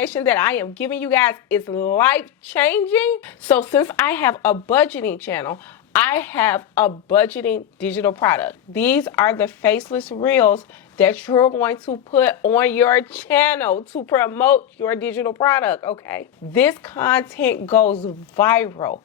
information that I am giving you guys is life-changing. So since I have a budgeting channel, I have a budgeting digital product. These are the faceless reels that you're going to put on your channel to promote your digital product, okay? This content goes viral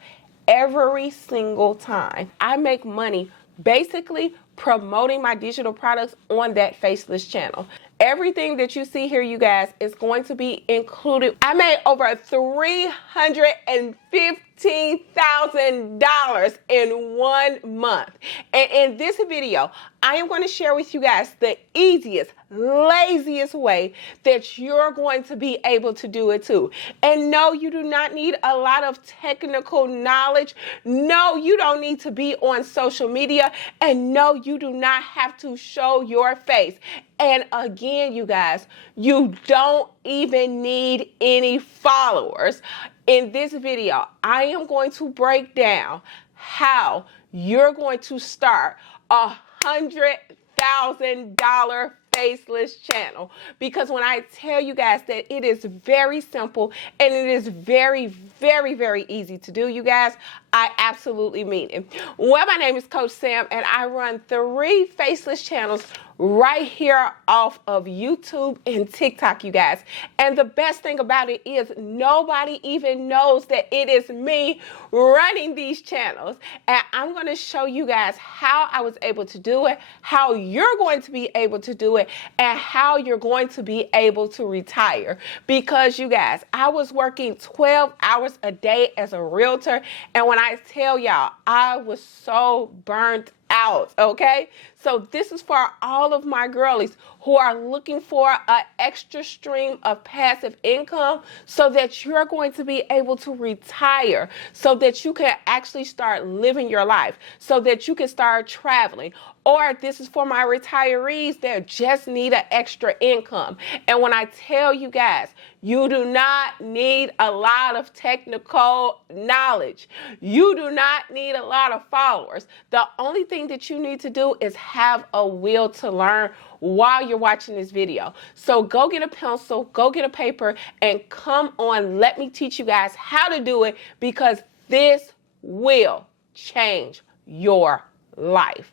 every single time. I make money basically promoting my digital products on that faceless channel. Everything that you see here, you guys, is going to be included. I made over $315,000 in 1 month. And in this video, I am going to share with you guys the easiest, laziest way that you're going to be able to do it too. And no, you do not need a lot of technical knowledge. No, you don't need to be on social media. And no, you do not have to show your face. And again, you guys, you don't even need any followers. In this video, I am going to break down how you're going to start a $100,000 faceless channel. Because when I tell you guys that it is very simple and it is very, very, very easy to do, you guys, I absolutely mean it. Well, my name is Coach Sam and I run 3 faceless channels right here off of YouTube and TikTok, you guys. And the best thing about it is nobody even knows that it is me running these channels. And I'm going to show you guys how I was able to do it, how you're going to be able to do it, and how you're going to be able to retire. Because you guys, I was working 12 hours a day as a realtor. And when I tell y'all, I was so burnt out, okay? So this is for all of my girlies who are looking for an extra stream of passive income so that you're going to be able to retire, so that you can actually start living your life, so that you can start traveling. Or this is for my retirees that just need an extra income. And when I tell you guys, you do not need a lot of technical knowledge. You do not need a lot of followers. The only thing that you need to do is have a will to learn while you're watching this video. So go get a pencil, go get a paper, and come on, let me teach you guys how to do it, because this will change your life.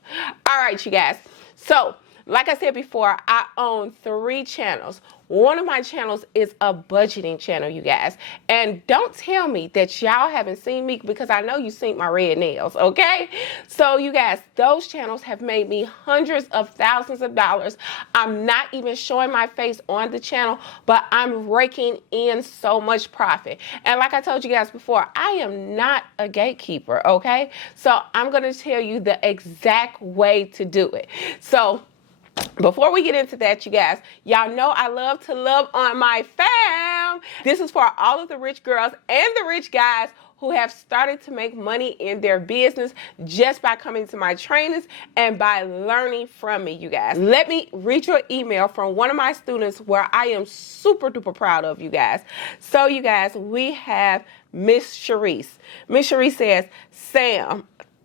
All right, you guys. So like I said before, I own 3 channels. One of my channels is a budgeting channel, you guys. And don't tell me that y'all haven't seen me, because I know you seen my red nails, okay? So you guys, those channels have made me hundreds of thousands of dollars. I'm not even showing my face on the channel, but I'm raking in so much profit. And like I told you guys before, I am not a gatekeeper, okay? So I'm going to tell you the exact way to do it. So before we get into that, you guys, y'all know I love to love on my fam. This is for all of the rich girls and the rich guys who have started to make money in their business just by coming to my trainings and by learning from me, you guys. Let me read your email from one of my students where I am super duper proud of, you guys. So you guys, we have Miss Sharice. Miss Sharice says, Sam,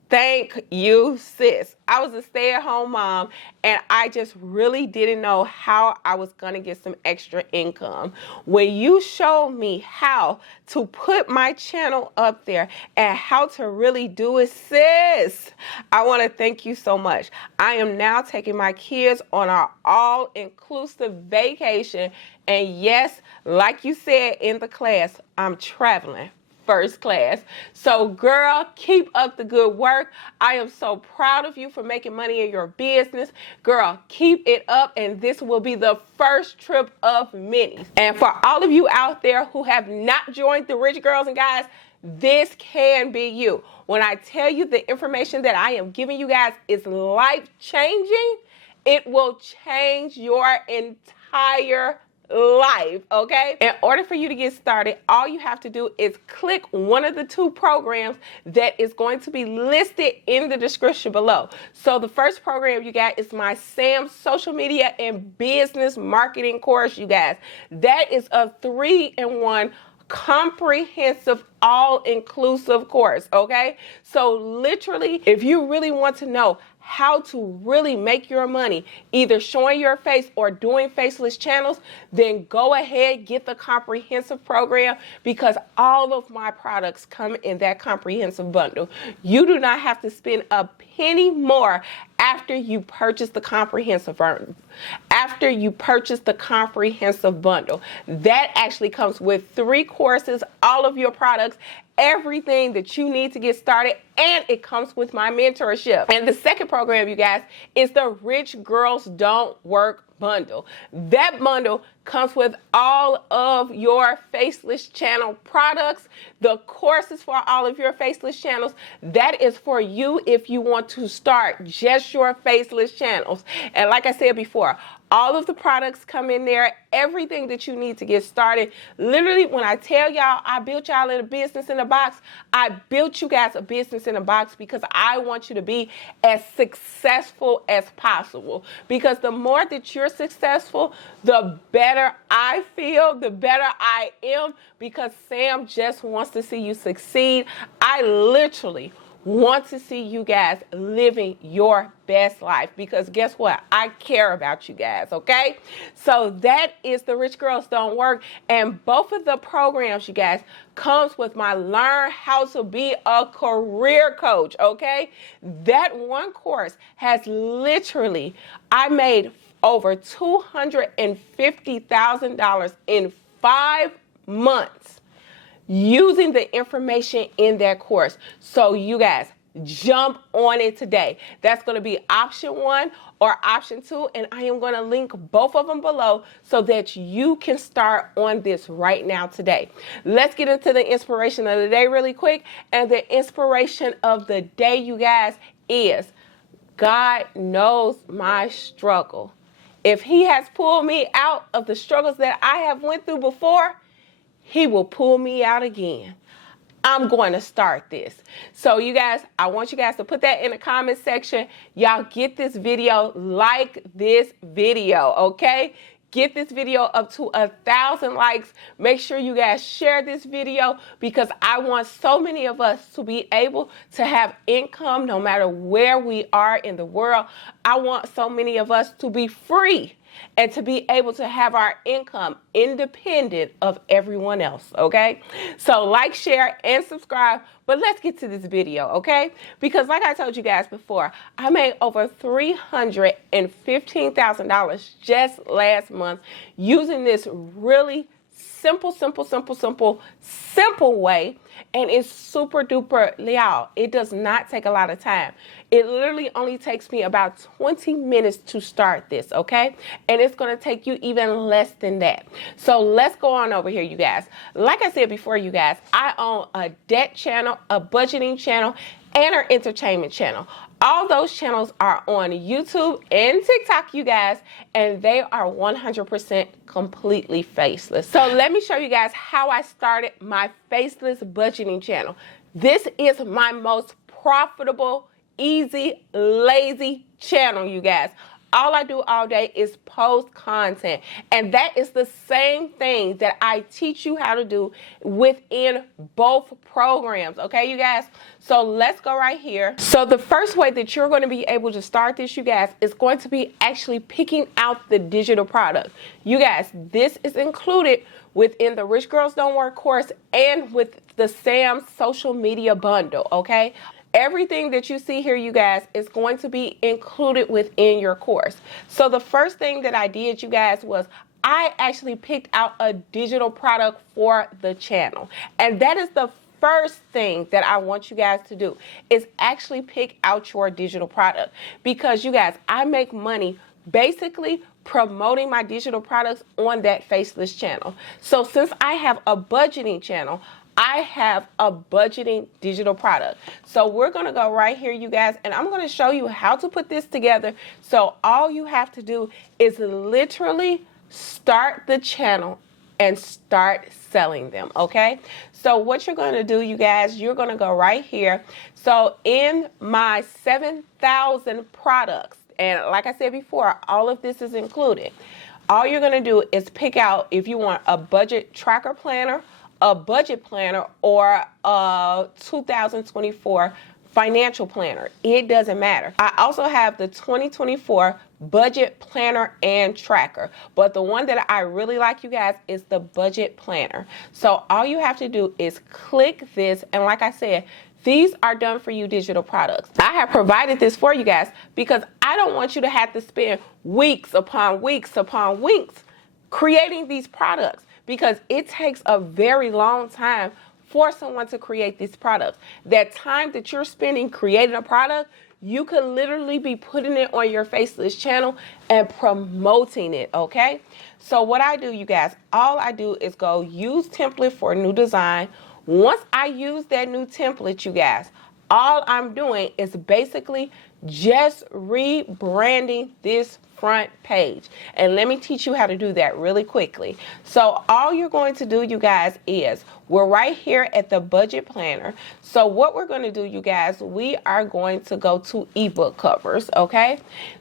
thank you, sis. I was a stay-at-home mom and I just really didn't know how I was gonna get some extra income. When you showed me how to put my channel up there and how to really do it, sis, I wanna thank you so much. I am now taking my kids on our all-inclusive vacation. And yes, like you said in the class, I'm traveling first class. So girl, keep up the good work. I am so proud of you for making money in your business. Girl, keep it up, and this will be the first trip of many. And for all of you out there who have not joined the Rich Girls and Guys, this can be you. When I tell you the information that I am giving you guys is life-changing, it will change your entire life, okay? In order for you to get started, all you have to do is click one of the 2 programs that is going to be listed in the description below. So the first program you got is my Sam Social Media and Business Marketing course, you guys. That is a 3-in-1 comprehensive, all-inclusive course, okay? So literally, if you really want to know how to really make your money, either showing your face or doing faceless channels, then go ahead, get the comprehensive program, because all of my products come in that comprehensive bundle. You do not have to spend a penny more after you purchase the comprehensive bundle. After you purchase the comprehensive bundle, that actually comes with 3 courses, all of your products, everything that you need to get started, and it comes with my mentorship. And the second program, you guys, is the Rich Girls Don't Work bundle. That bundle comes with all of your faceless channel products, the courses for all of your faceless channels. That is for you if you want to start just your faceless channels. And like I said before, all of the products come in there, everything that you need to get started. Literally, when I tell y'all I built y'all in a business in a box, I built you guys a business in a box because I want you to be as successful as possible. Because the more that you're successful, the better I feel, the better I am, because Sam just wants to see you succeed. I literally want to see you guys living your best life, because guess what? I care about you guys, okay? So that is the Rich Girls Don't Work, and both of the programs, you guys, comes with my Learn How to Be a Career Coach, okay? That one course has literally, I made over $250,000 in 5 months using the information in that course. So you guys, jump on it today. That's going to be option 1 or option 2, and I am going to link both of them below so that you can start on this right now today. Let's get into the inspiration of the day really quick. And the inspiration of the day, you guys, is God knows my struggle. If he has pulled me out of the struggles that I have went through before, he will pull me out again. I'm going to start this. So you guys, I want you guys to put that in the comment section. Y'all get this video, like this video, okay? Get this up to 1,000 likes. Make sure you guys share this video, because I want so many of us to be able to have income no matter where we are in the world. I want so many of us to be free and to be able to have our income independent of everyone else, okay? So like, share, and subscribe. But let's get to this video, okay? Because like I told you guys before, I made over $315,000 just last month using this really simple way, and it's super duper, y'all. It does not take a lot of time. It literally only takes me about 20 minutes to start this, okay? And it's going to take you even less than that. So let's go on over here, you guys. Like I said before, you guys, I own a debt channel, a budgeting channel, and an entertainment channel. All those channels are on YouTube and TikTok, you guys, and they are 100% completely faceless. So let me show you guys how I started my faceless budgeting channel. This is my most profitable, easy, lazy channel, you guys. All I do all day is post content, and that is the same thing that I teach you how to do within both programs, okay, you guys? So let's go right here. So the first way that you're going to be able to start this, you guys, is going to be actually picking out the digital product. You guys, this is included within the Rich Girls Don't Work course and with the Sam's social media bundle, okay? Everything that you see here, you guys, is going to be included within your course. So the first thing that I did, you guys, was I actually picked out a digital product for the channel. And that is the first thing that I want you guys to do, is actually pick out your digital product. Because you guys, I make money basically promoting my digital products on that faceless channel. So since I have a budgeting channel, I have a budgeting digital product. So we're gonna go right here, you guys, and I'm gonna show you how to put this together. So all you have to do is literally start the channel and start selling them, okay? So what you're gonna do, you guys, you're gonna go right here. So in my 7,000 products, and like I said before, all of this is included. All you're gonna do is pick out if you want a budget tracker planner, a budget planner, or a 2024 financial planner. It doesn't matter. I also have the 2024 budget planner and tracker, but the one that I really like, you guys, is the budget planner. So all you have to do is click this, and like I said, these are done for you digital products. I have provided this for you guys because I don't want you to have to spend weeks upon weeks upon weeks creating these products, because it takes a very long time for someone to create these products. That time that you're spending creating a product, you could literally be putting it on your Faceless channel and promoting it, okay? So what I do, you guys, all I do is go use template for new design. Once I use that new template, you guys, all I'm doing is basically just rebranding this front page. And let me teach you how to do that really quickly. So all you're going to do, you guys, is we're right here at the budget planner. So what we're going to do, you guys, we are going to go to ebook covers, okay?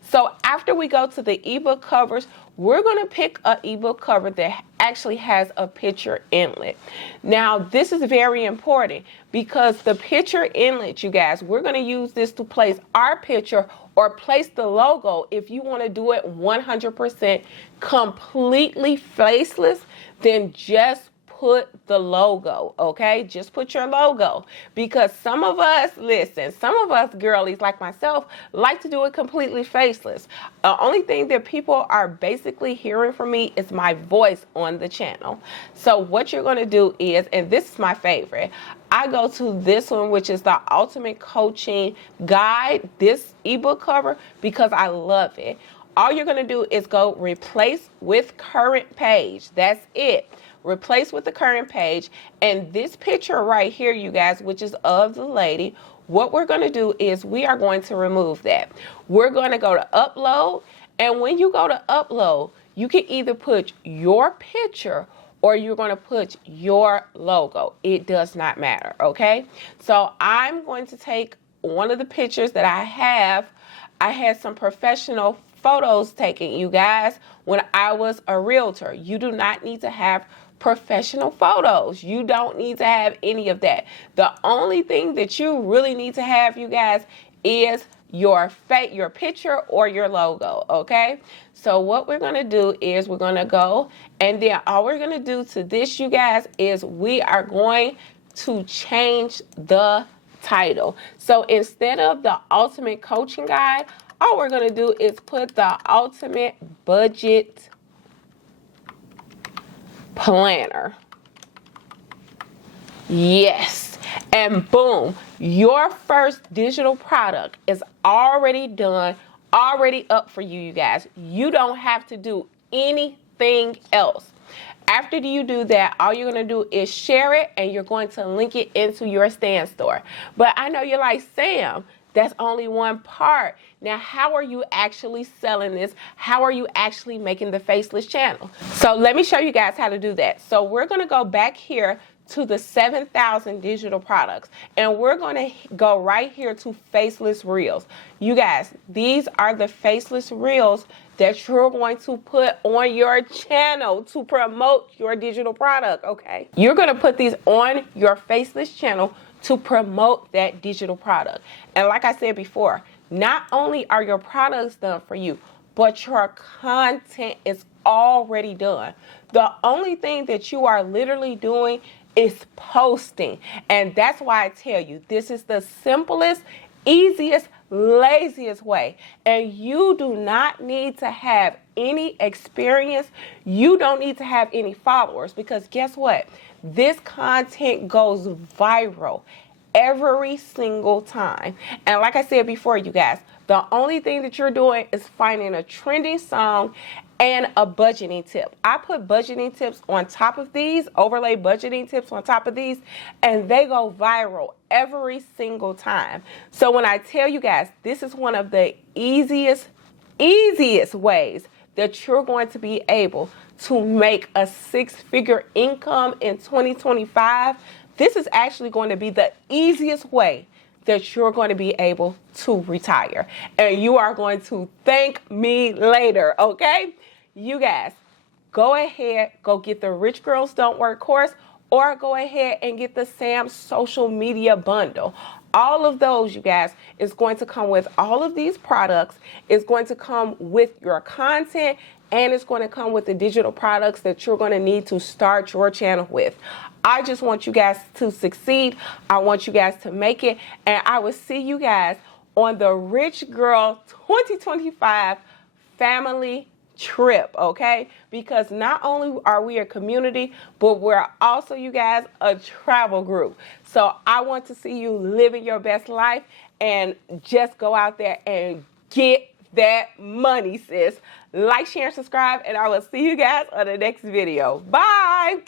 So after we go to the ebook covers, we're going to pick an ebook cover that actually has a picture inlet. Now, this is very important because the picture inlet, you guys, we're going to use this to place our picture or place the logo. If you want to do it 100% completely faceless, then just put the logo, okay? Just put your logo, because some of us, listen, some of us girlies like myself like to do it completely faceless. The only thing that people are basically hearing from me is my voice on the channel. So what you're going to do is, and this is my favorite, I go to this one, which is the Ultimate Coaching Guide, this ebook cover, because I love it. All you're going to do is go replace with current page. That's it. Replace with the current page, and this picture right here, you guys, which is of the lady, what we're going to do is we are going to remove that. We're going to go to upload, and when you go to upload, you can either put your picture or you're going to put your logo. It does not matter, okay? So I'm going to take one of the pictures that I have. I had some professional photos taken, you guys, when I was a realtor. You do not need to have professional photos. You don't need to have any of that. The only thing that you really need to have, you guys, is your picture or your logo, okay? So what we're going to do is we're going to go, and then all we're going to do to this, you guys, is we are going to change the title. So instead of the Ultimate Coaching Guide, all we're going to do is put the Ultimate Budget Planner. Yes. And boom, your first digital product is already done, already up for you, you guys. You don't have to do anything else. After you do that, all you're going to do is share it, and you're going to link it into your stand store. But I know you're like, Sam, that's only one part. Now, how are you actually selling this? How are you actually making the Faceless channel? So let me show you guys how to do that. So we're going to go back here to the 7,000 digital products, and we're going to go right here to Faceless Reels. You guys, these are the Faceless Reels that you're going to put on your channel to promote your digital product, okay? You're going to put these on your Faceless channel to promote that digital product. And like I said before, not only are your products done for you, but your content is already done. The only thing that you are literally doing is posting. And that's why I tell you, this is the simplest, easiest, laziest way. And you do not need to have any experience. You don't need to have any followers, because guess what? This content goes viral every single time. And like I said before, you guys, the only thing that you're doing is finding a trending song and a budgeting tip. I put budgeting tips on top of these, overlay budgeting tips on top of these, and they go viral every single time. So when I tell you guys, this is one of the easiest ways that you're going to be able to make a six-figure income in 2025, this is actually going to be the easiest way that you're going to be able to retire. And you are going to thank me later, okay? You guys, go ahead, go get the Rich Girls Don't Work course, or go ahead and get the Sam social media bundle. all of those, you guys, is going to come with all of these products. It's going to come with your content, and it's going to come with the digital products that you're going to need to start your channel with. I just want you guys to succeed. I want you guys to make it, and I will see you guys on the Rich Girl 2025 family trip, okay? Because not only are we a community, but we're also, you guys, a travel group. So I want to see you living your best life and just go out there and get that money, sis. Like, share, and subscribe, and I will see you guys on the next video. Bye.